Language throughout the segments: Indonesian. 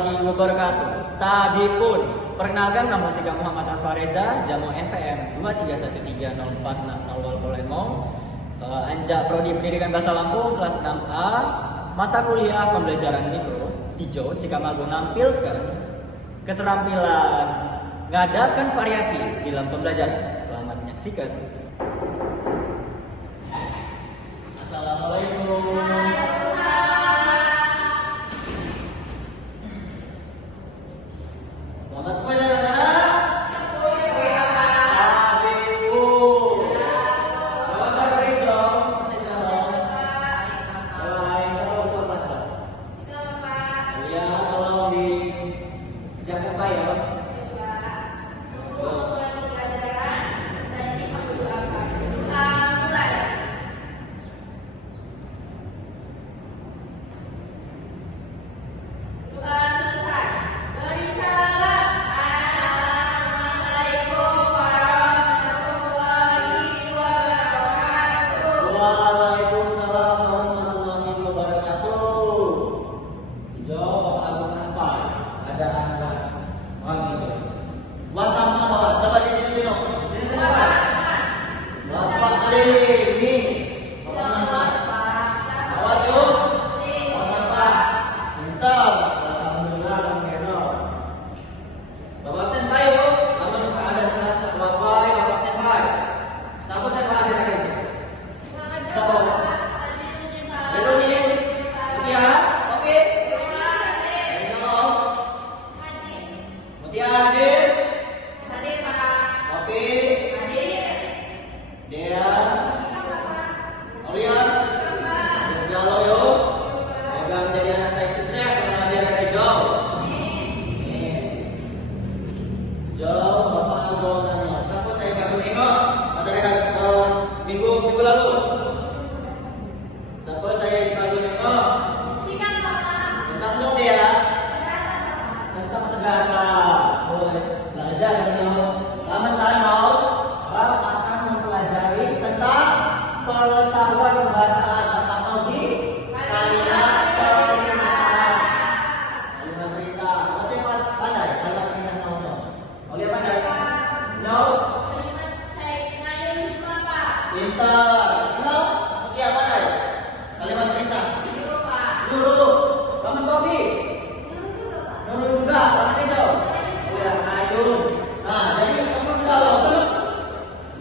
warahmatullahi wabarakatuh. Tadi pun perkenalkan nama saya Muhammad Alfareza, Jamu NPM 23130460 Anjak Prodi Pendidikan Bahasa Lampung kelas 6A, mata kuliah pembelajaran mikro. Dijo Sikamago nampilkan keterampilan ngadakan variasi dalam pembelajaran. Selamat menyaksikan. Assalamualaikum. Selamat pagi anak-anak. Adikku. Selamat pagi dong. Baik, sama untuk kelas berapa? Ya, tolong di siapkan Pak ya. Waalaikumsalam warahmatullahi wabarakatuh. Jawab Bapak Agung Nampai. Ada anak wangi. WhatsApp apa? Coba di sini dulu. Bapak keliling ini. Bapak Nampai. Bapak tuh. WhatsApp Pak. Pintar. Alhamdulillah alhamdulillah. Bapak senpai yo. Kalau keadaan kelas Bapak, Bapak senpai. Siapa senpai ada lagi? Siapa? Berunin. Mutia. Oke. Halo. Mutia hadir. Oke. Dia. Aulia. Segala yo. Semoga menjadi anak saya sukses karena dia ada jauh. Jauh Bapak Agung nanya. Siapa saya kagum nengok materi minggu lalu. Siapa saya kagum nengok? Tentang dong dia. Tentang segala. Terus belajar dengan Laman mau Bapak akan mempelajari tentang pengetahuan kebahasaan atau di kalimat perintah. Kalimat perintah. Masih pandai kalimat perintah no. Oleh pandai? No. Pintar. No. Iya pandai. Kalimat perintah. Guru. Kamu Bobby. Guru juga. Kamu itu. Ya, ayun. Nah, jadi kamu segala kan?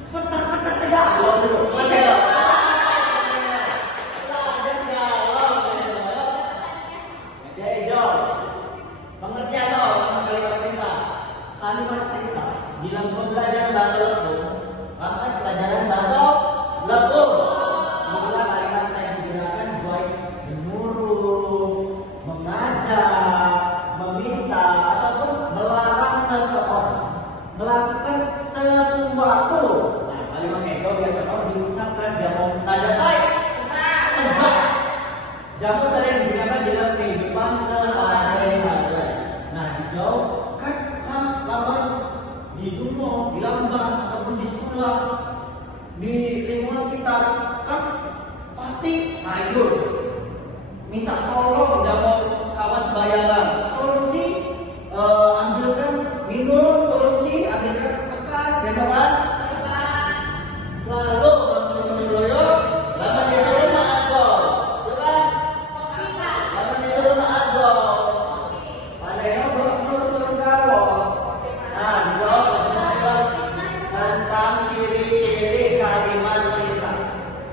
Petar segala dulu. Oke. Pengertian tentang kalimat perintah. Kalimat perintah dalam pembelajaran bahasa Lampung. Maka pelajaran bahasa Lampung. Mula kalimat saya digunakan baik menyuruh, mengajak, meminta ataupun melarang seseorang melakukan sesuatu. Nah, kalimat itu biasa kalau diucapkan jamu nada saya tegas. Jamu sering digunakan dalam kehidupan sehari-hari. Nah, dijauh kan lawan di rumah, di lamban ataupun di sekolah, di lingkungan sekitar kan pasti ayun minta tolong jamu kawan sebayaran. Tolong sih ambilkan minum, tolong sih ambilkan makan, dan makan. Selalu menyuruh yo, lama dia suruh maagol, yo kan? Lama dia suruh maagol. Padahal turun gawo. Nah, dijawab tentang ciri-ciri kalimat perintah.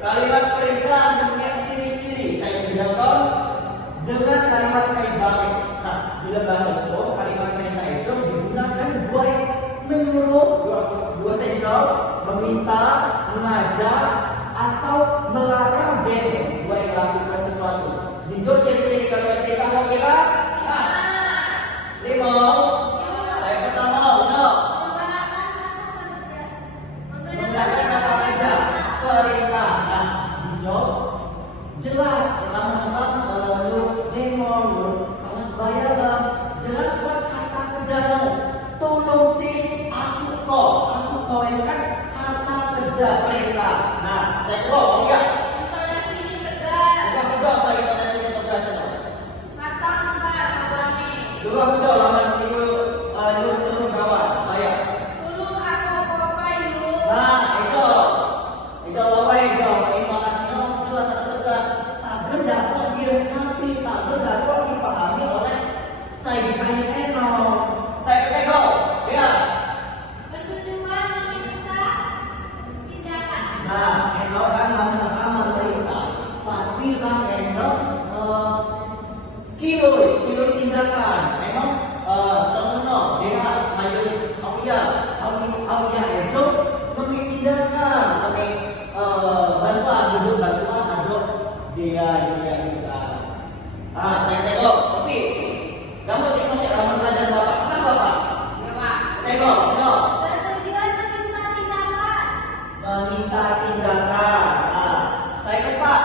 Kalimat perintah mempunyai ciri-ciri. Saya gunakan dengan kalimat saya balik. Nah, bila bahasa Lampung, kalimat perintah itu digunakan buat menyuruh, dua saya jawab, meminta, mengajak, atau melarang jadi buat melakukan sesuatu. Dijawab ciri-ciri kalimat perintah mau kita? Lima. Saya pertama, no. Menggunakan kata kerja perintah. Nah, dijawab jelas. Pertama-tama nyuruh jemol, nyuruh kawan sebayaran. Jelas buat kata kerja no. Tolong sih aku kau itu kan kata kerja perintah. Nah, saya kok ya. Intonasi ini tegas. Bisa juga saya intonasi ini tegas. Kata empat jawabannya. Dua kami pindahkan, kami bantuan aduk dia kita. Saya tengok, tapi kamu masih aman belajar bapak. Kenapa pak? Tengok, no. Bertujuan meminta tindakan. Meminta tindakan. Saya ke pak.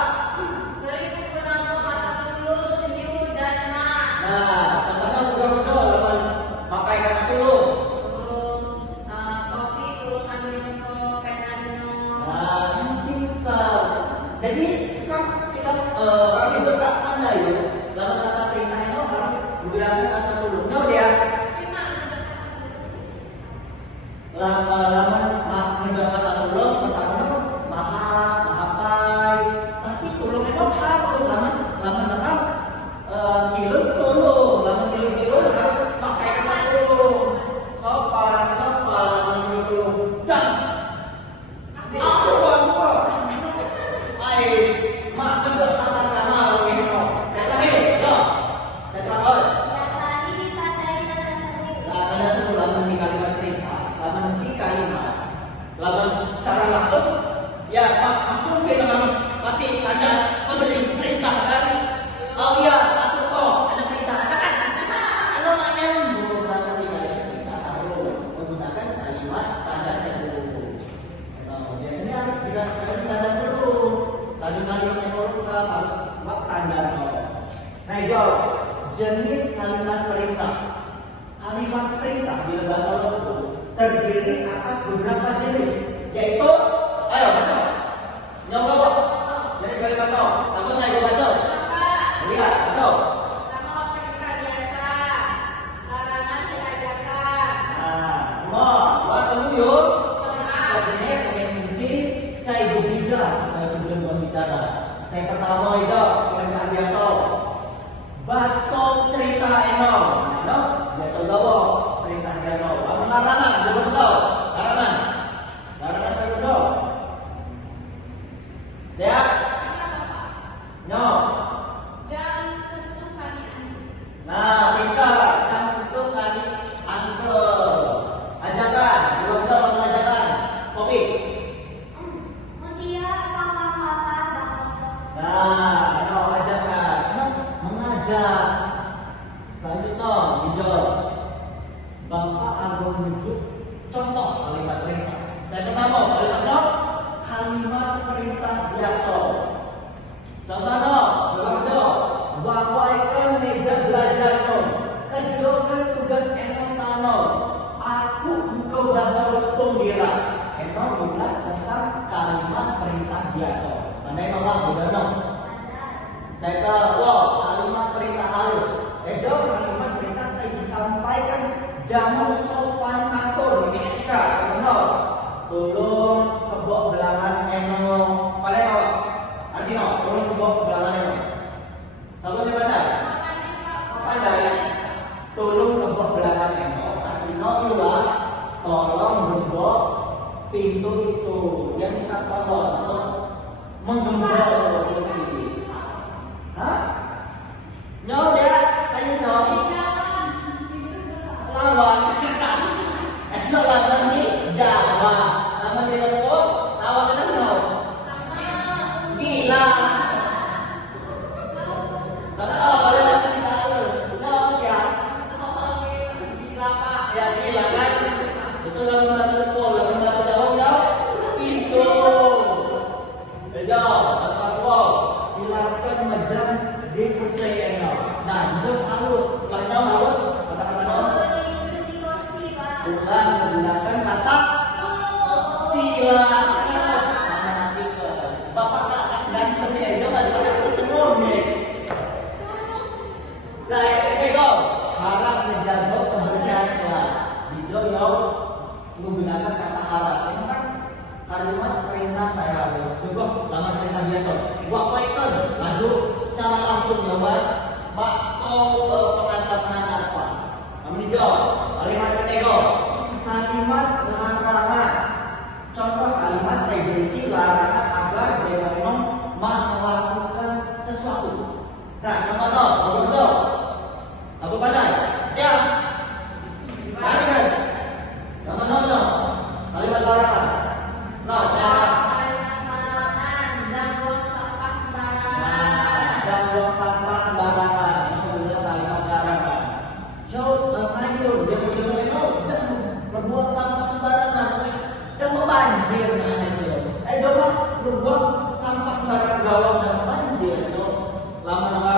1000 40 7 dan 6. Contohnya betul-betul lawan pakai kata tulung. Kopi tulung ambil minum pena minum. Yang pintar. Jadi sikap kami juga pandai ya. Dalam kata perintah itu harus digunakan kata tulung. No dia. Lama mendapat kata tulung, pertama mahapai. Tapi tulung itu harus lama nakam kilo tulung, lama kilo harus pakai kata tulung. Sopan, kilo tulung. Dan aku bangga. Ais, makan bertata krama lagi no. Saya terakhir, no. Saya terakhir. Biasa ini ditandai tanda seru. Tanda seru laman di kalimat perintah, laman di kalimat, laman secara langsung. Ya, Pak, aku memang masih tanda memberi perintah kan? Oh iya, aku kok ada perintah kan? Kalau mana menggunakan di kalimat perintah harus menggunakan kalimat tanda seru. Biasanya harus digunakan tanda seru. Tadi kalimat yang harus buat tanda seru. Nah, jawab jenis kalimat perintah. Kalimat perintah di bahasa Arab terdiri atas beberapa jenis, yaitu, ayo baca. Nyoba. Jenis kalimat no. Sama saya baca. Lihat, baca. Pertama perintah biasa. Larangan diajarkan. Buat kamu yuk. Sejenis fungsi saya berbeda sesuai tujuan berbicara. Saya pertama itu perintah biasa. Baca cerita enom, no? Biasa gawa perintah biasa. Larangan, betul. Larangan apa itu? Ya? No. Jangan sentuh kami anjing. Nah, perintah yang sentuh kali angkel. Ajakan, betul ajakan. Kopi. Mutia paham-paham bahwa No, ajakan. Mengajak. Selanjutnya, hijau. Bapak agung menunjuk contoh kalimat perintah. Saya pertama kalimatnya kalimat perintah biasa. Contohnya, berdoa, wawaikan meja belajar no, kerjakan tugas enon tano. Aku engkau bahasa hukum dira. Enon bukan tentang kalimat perintah biasa. Mandai nomor bukan no. Saya tahu, kalimat perintah halus. Kalimat perintah saya disampaikan jamu sopan santun. Ini etika, contoh. Tolong kebok belangan eno. Paling apa? Artinya, tolong kebok belangan eno. Sama saya pandai? Pandai. Tolong kebok belangan eno. Artinya ialah tolong kebok pintu itu. Yang kita tolong untuk menggembok kunci. Hah? No, dia tanya no. Lawan. Esok lawan ni Jawa. Lawan di Lombok, lawan ke no. Gila. Contoh kalau kita tahu, no ya. Ya gila kan? Itu lawan bahasa Lombok, lawan bahasa Jawa no. Itu. Contoh, silakan majam di kursi eno. Nah, jom halus, panjang halus, kata-kata dong. berhenti kursi, Pak. Bukan menggunakan kata silakan. Bapak tak ganteng ya, jangan pada ketemu nih. Saya tengok harap menjaga kebersihan kelas. Dijoyo menggunakan kata harap. Ini kan kalimat perintah saya harus. Cukup lama perintah biasa. Wapaikan, lalu secara langsung jawab. Pak, kau pengantar apa? Kami jawab. Kalimat ketiga, kalimat larangan. Contoh kalimat saya berisi larangan agar jemaah melakukan sesuatu. Nah, contoh, betul. Apa pandai? Ya. Pandai kan? Contoh. No, salah. Kalimat larangan, jangan buang sampah sembarangan. Nah, dan buang sampah sembarangan. Ini benar kalimat larangan. Jauh, ayo, jangan membuang sampah sembarangan. Dan membanjir aja. Coba membuang sampah sembarangan gawang dan banjir. Lama-lama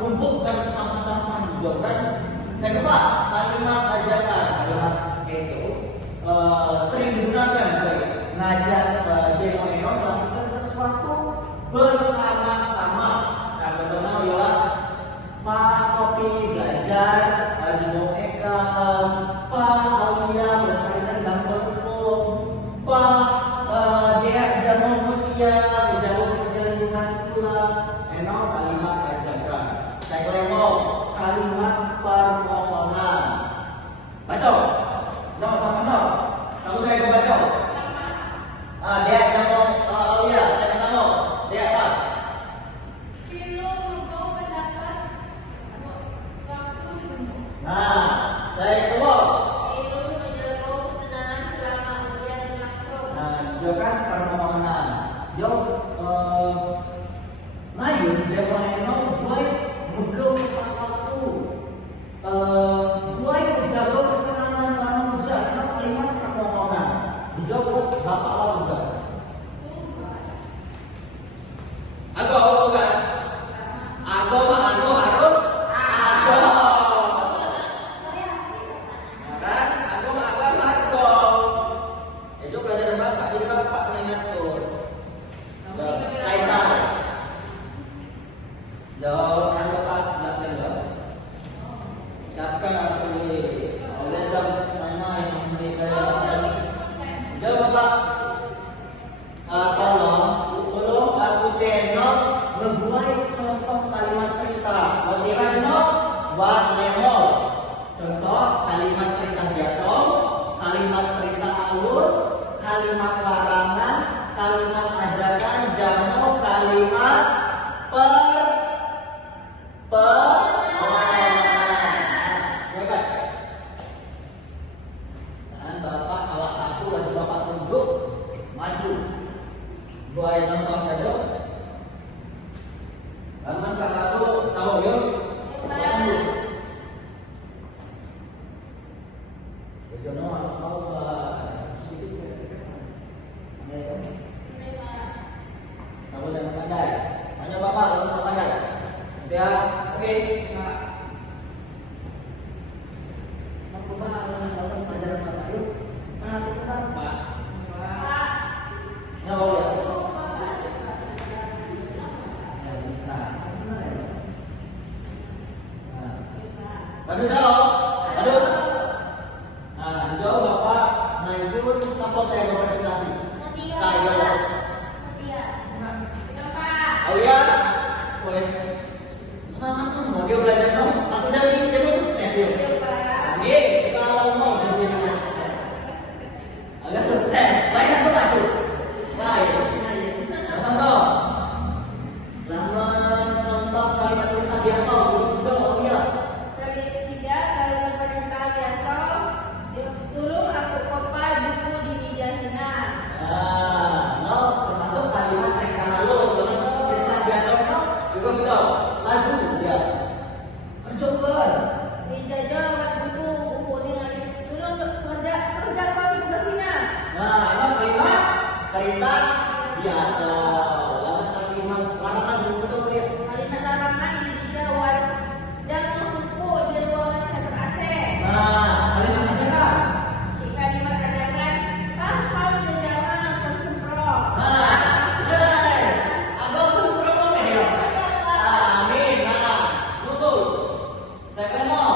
lumpuhkan sampah-sampah hijau kan. Saya coba kalimat ajakan, kalimat itu sering digunakan baik ngajak Jeno melakukan sesuatu bersama-sama. Nah, contohnya ialah Pak Kopi belajar di Eka, Pak Aulia melestarikan bangsa hukum, Pak Dek Jamu Mutia menjauh kecil lingkungan sekolah. Kalimat ajakan. Saya kolemo kalimat permohonan. Baca. No, sama-sama. Kamu saya ke baca. Dia Jamu Aulia, saya tahu. Dia apa? Kilo mau mendapat waktu sembuh. Nah, saya keluar. Kilo menjaga ketenangan selama ujian berlangsung. Nah, juga permohonan. Yo, ngayon jangan buat megawai waktu, buat menjaga ketenangan selama ujian. Karena kalimat permohonan dijawab bapak awal tugas. Aku tugas. Aku harus. Kan? Aku. Itu pelajaran bapak. Jadi bapak kena ngatur. Saya. Jauh kan bapak jelaskan dong. Siapkan alat tulis. Oleh jam mana yang belajar. Jauh bapak. Tolong aku tenok membuat contoh kalimat perintah. Latihan no, buat level. Contoh kalimat perintah biasa, kalimat perintah halus, kalimat larangan, kalimat ajakan, jamu, kalimat dan bapak salah satu lagi bapak tunduk maju. Dua yang saja. Aman kakakku tahu ya. Jono harus tahu sedikit. Sama saya pandai. Tanya bapak kalau pandai. Ya, oke. Aku dalam pelajaran bapak yuk. Perhatikan pak. Ya, oh ya. Aduh jauh, aduh. Nah, jauh bapak naikun sampai saya berpresentasi. Saya. Aulia, wes semangat tuh mau dia belajar dong. Aku jadi sukses yuk. Amin. Kalau mau jadi sukses. Agak sukses. Banyak tuh maju. Baik. Contoh. Lama contoh kalimat perintah biasa. Udah Aulia. Kalimat perintah biasa. Tolong aku kopai buku di meja sinar. No, termasuk kalimat perintah halus. Perintah biasa juga udah laju ya. Kerjakan. Dijajah buku dengan tolong kerjakan tugasnya. Nah, ini kalimat perintah biasa. Lalu kalimat larangan betul ya. Kalimat larangan dijawab dan mengumpul di ruangan saya ber-AC. Nah, kalimat ajakan. Di kalimat ajakan, paham dan jangan nonton semprot. Nah, agak sempurna ya. Amin. Nah, usul. Saya mau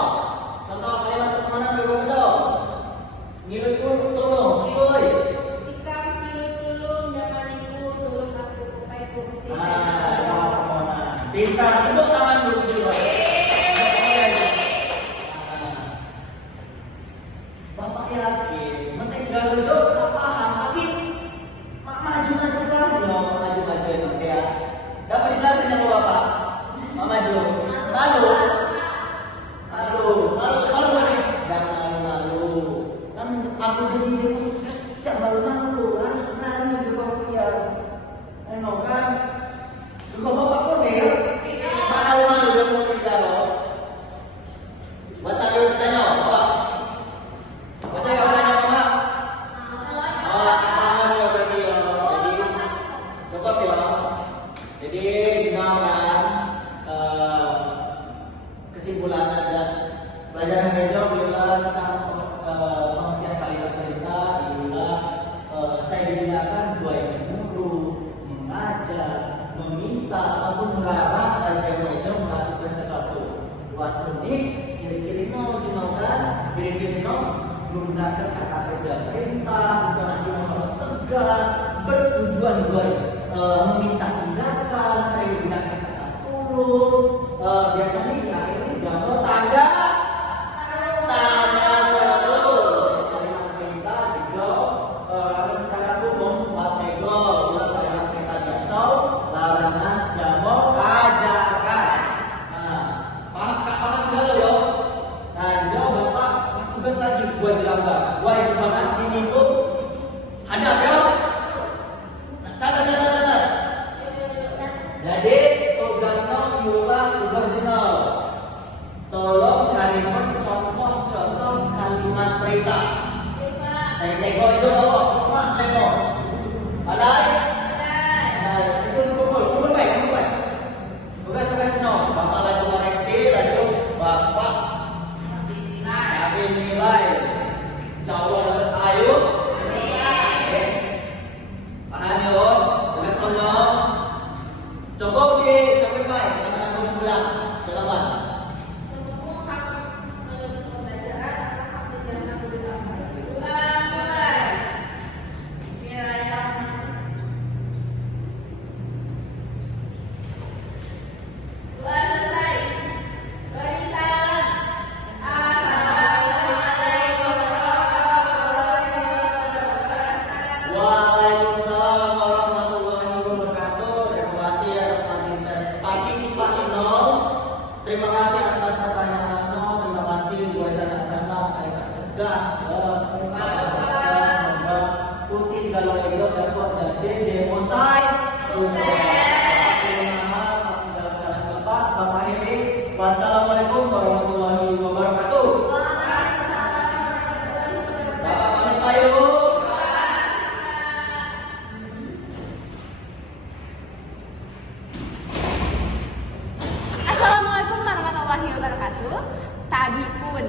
contoh kalimat permohonan juga. Nilai tolong, nilai. Sikap kilo tolong zaman ibu tolong aku. menggunakan kata kerja perintah, intonasi yang harus tegas, bertujuan buat meminta tindakan. Saya menggunakan kata tulung. Biasanya di akhir ini jamur tanda seru. Kalimat perintah dijawab secara umum watego, kalimat perintah biasa, larangan, jamur, ajakan. Nah, paham segala yo. Nah, jawab Bapak, tugas lagi buat dilanggar. Wah, itu bahas ini tuh hadap ya. Catat. Jadi tugasnya diulang tugasnya. Tolong carikan contoh kalimat perintah. Saya nego itu apa? Nego. Adai? Nah, itu kumpul baik. Tugas-tugasnya. Bapak lagi koreksi, lalu Bapak kasih nilai. Insya Allah dapat ayo. Paham yo? Tugas kamu. Coba disampaikan kita menanggung pulang teman. Semua hak menuntut pembelajaran atau hak dijalankan bersama. Mulai. Bismillahirrahmanirrahim. Doa selesai. Beri salam. Assalamualaikum warahmatullahi wabarakatuh. Waalaikumsalam warahmatullahi wabarakatuh. Terima kasih atas partisipasi nol. Terima kasih atas pertanyaan nol. Terima kasih buat sana saya tak cerdas. Semoga putih segala ego dapat jadi jemosai sukses. Bapak ini. Wassalamualaikum warahmatullahi wabarakatuh. Bapak pamit ayo. Assalamualaikum warahmatullahi wabarakatuh. Tabipun.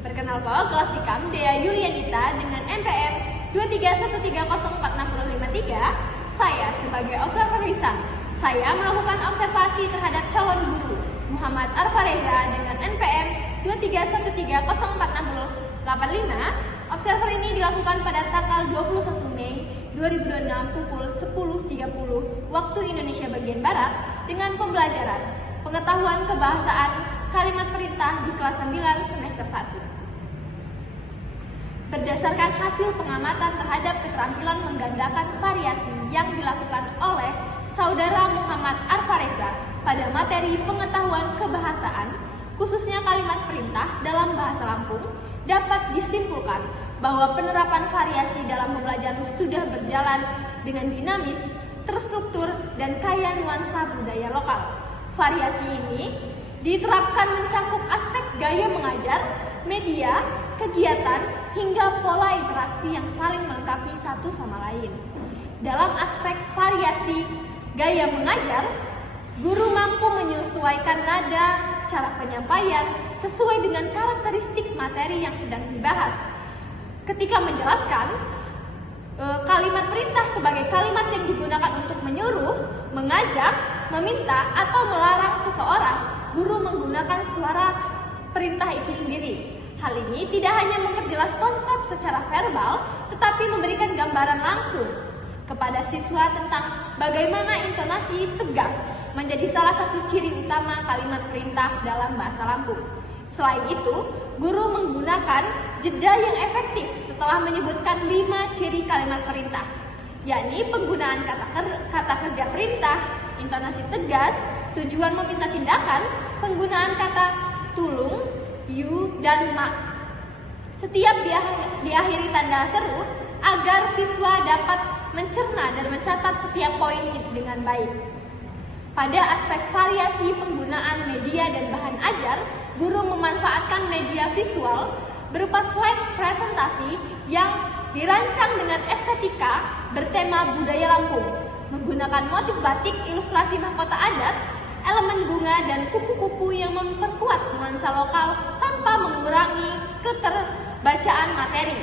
Perkenalkan kelas Ikam Dea Yulianita dengan NPM 231304653. Saya sebagai observer lisan. Saya melakukan observasi terhadap calon guru Muhammad Arfareza dengan NPM 231304685. Observer ini dilakukan pada tanggal 21 Mei 2026 pukul 10.30 waktu Indonesia bagian Barat dengan pembelajaran pengetahuan kebahasaan kalimat perintah di kelas 9 semester 1. Berdasarkan hasil pengamatan terhadap keterampilan menggandakan variasi yang dilakukan oleh Saudara Muhammad Arfareza pada materi pengetahuan kebahasaan, khususnya kalimat perintah dalam bahasa Lampung, dapat disimpulkan bahwa penerapan variasi dalam pembelajaran sudah berjalan dengan dinamis, terstruktur, dan kaya nuansa budaya lokal. Variasi ini diterapkan mencakup aspek gaya mengajar, media, kegiatan, hingga pola interaksi yang saling melengkapi satu sama lain. Dalam aspek variasi gaya mengajar, guru mampu menyesuaikan nada, cara penyampaian sesuai dengan karakteristik materi yang sedang dibahas. Ketika menjelaskan, kalimat perintah sebagai kalimat yang digunakan untuk menyuruh, mengajak, meminta, atau melarang seseorang, guru menggunakan suara perintah itu sendiri. Hal ini tidak hanya memperjelas konsep secara verbal, tetapi memberikan gambaran langsung kepada siswa tentang bagaimana intonasi tegas menjadi salah satu ciri utama kalimat perintah dalam bahasa Lampung. Selain itu, guru menggunakan jeda yang efektif setelah menyebutkan 5 ciri kalimat perintah, yakni penggunaan kata kerja perintah, intonasi tegas, tujuan meminta tindakan, penggunaan kata tulung, you, dan ma. Setiap diakhiri tanda seru agar siswa dapat mencerna dan mencatat setiap poin dengan baik. Pada aspek variasi penggunaan media dan bahan ajar, guru memanfaatkan media visual berupa slide presentasi yang dirancang dengan estetika bertema budaya Lampung, menggunakan motif batik, ilustrasi mahkota adat, elemen bunga, dan kupu-kupu yang memperkuat nuansa lokal tanpa mengurangi keterbacaan materi.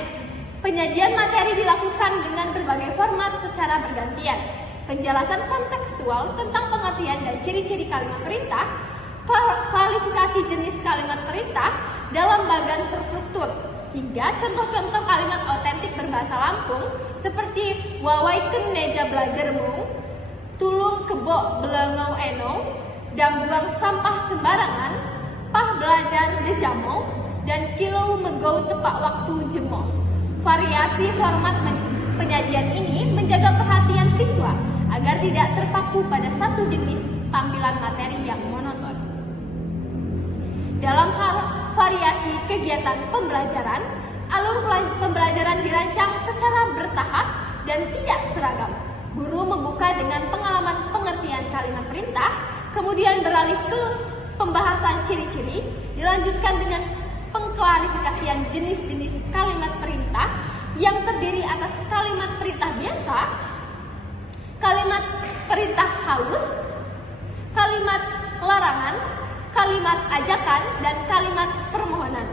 Penyajian materi dilakukan dengan berbagai format secara bergantian. Penjelasan kontekstual tentang pengertian dan ciri-ciri kalimat perintah, klarifikasi jenis kalimat perintah dalam bagan terstruktur, hingga contoh-contoh kalimat otentik berbahasa Lampung seperti wawaikeun meja belajarmu, tulung kebo belengau eno, jang buang sampah sembarangan, pah belajar jejamo, dan kilau megau tepak waktu jemo. Variasi format penyajian ini menjaga perhatian siswa agar tidak terpaku pada satu jenis tampilan materi yang monoton. Dalam hal variasi kegiatan pembelajaran, alur pembelajaran dirancang secara bertahap dan tidak seragam. Guru membuka dengan pengalaman pengertian kalimat perintah, kemudian beralih ke pembahasan ciri-ciri, dilanjutkan dengan pengklarifikasian jenis-jenis kalimat perintah yang terdiri atas kalimat perintah biasa, kalimat perintah halus, kalimat larangan, kalimat ajakan, dan kalimat permohonan.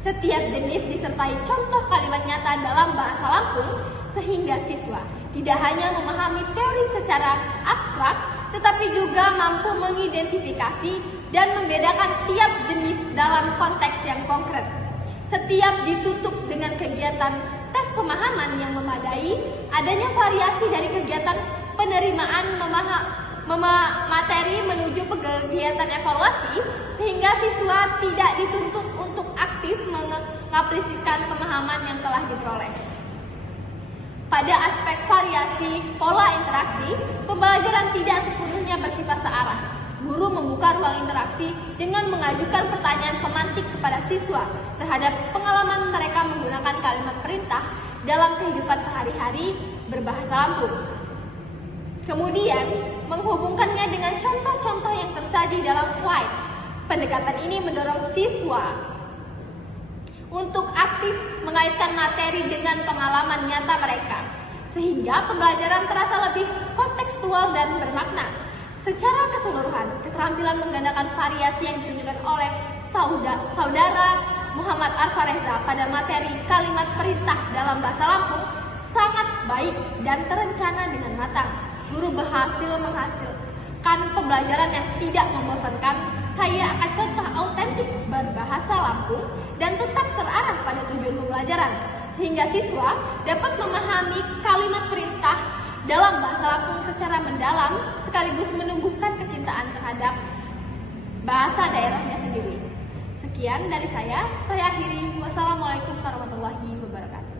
Setiap jenis disertai contoh kalimat nyata dalam bahasa Lampung sehingga siswa tidak hanya memahami teori secara abstrak, tetapi juga mampu mengidentifikasi dan membedakan tiap jenis dalam konteks yang konkret. Setiap ditutup dengan kegiatan tes pemahaman yang memadai, adanya variasi dari kegiatan penerimaan materi menuju kegiatan evaluasi, sehingga siswa tidak dituntut untuk aktif mengaplikasikan pemahaman yang telah diperoleh. Pada aspek variasi pola interaksi, pembelajaran tidak sepenuhnya bersifat searah. Guru membuka ruang interaksi dengan mengajukan pertanyaan pemantik kepada siswa terhadap pengalaman mereka menggunakan kalimat perintah dalam kehidupan sehari-hari berbahasa Lampung. Kemudian, menghubungkannya dengan contoh-contoh yang tersaji dalam slide. Pendekatan ini mendorong siswa untuk aktif mengaitkan materi dengan pengalaman nyata mereka, sehingga pembelajaran terasa lebih kontekstual dan bermakna. Secara keseluruhan, keterampilan menggandakan variasi yang ditunjukkan oleh Saudara Muhammad Arfareza pada materi kalimat perintah dalam bahasa Lampung sangat baik dan terencana dengan matang. Guru berhasil menghasilkan pembelajaran yang tidak membosankan, kaya akan contoh autentik berbahasa Lampung, dan tetap terarah pada tujuan pembelajaran, sehingga siswa dapat memahami kalimat perintah dalam bahasa Lampung secara mendalam, sekaligus menumbuhkan kecintaan terhadap bahasa daerahnya sendiri. Sekian dari saya akhiri. Wassalamualaikum warahmatullahi wabarakatuh.